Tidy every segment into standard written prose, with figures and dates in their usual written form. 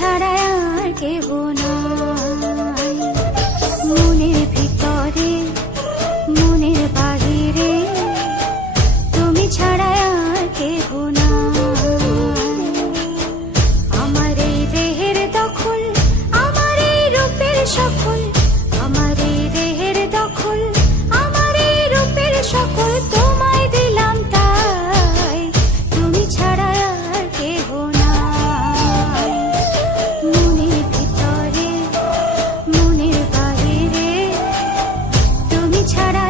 ছাড়া আর কেহ নাই। মনের ভিতরে মনের বাহিরে তুমি ছাড়া আর কেহ নাই। আমার এই দেহের দখল, আমার এই রূপের সকল, আমার এই দেহের দখল, আমার এই রূপের সকল তোমায় দিলাম তাই, তুমি ছাড়া আর কেহ নাই। মনের ভিতরে মনের বাহিরে তুমি ছাড়া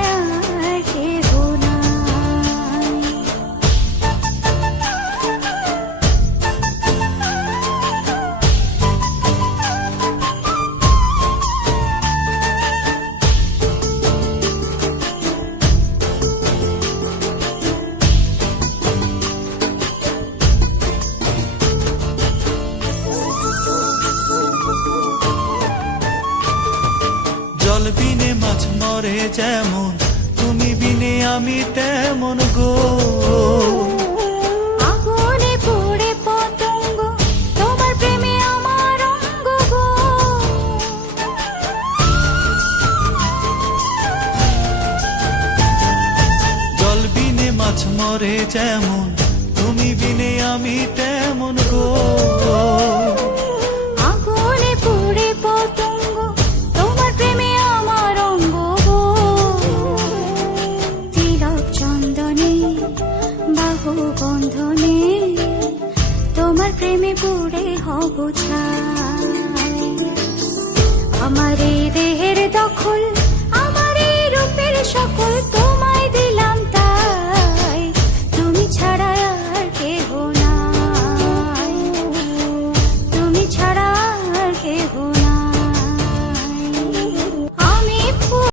আর কেহ নাই। জল বিনে মাছ মরে যেমন, তুমি বিনে আমি তেমন গো। আগুনে পুড়ে পতঙ্গ, তোমার প্রেমে আমার অঙ্গ গো। জল বিনে মাছ মরে যেমন, তুমি বিনে আমি তেমন গো। আগুনে পুড়ে পতঙ্গ, তোমার প্রেমে আমার অঙ্গ গো। তিলক চন্দনে বাহু বন্ধনে তোমার প্রেমে পুড়ে হব ছাই। আমার এই দেহের দখল,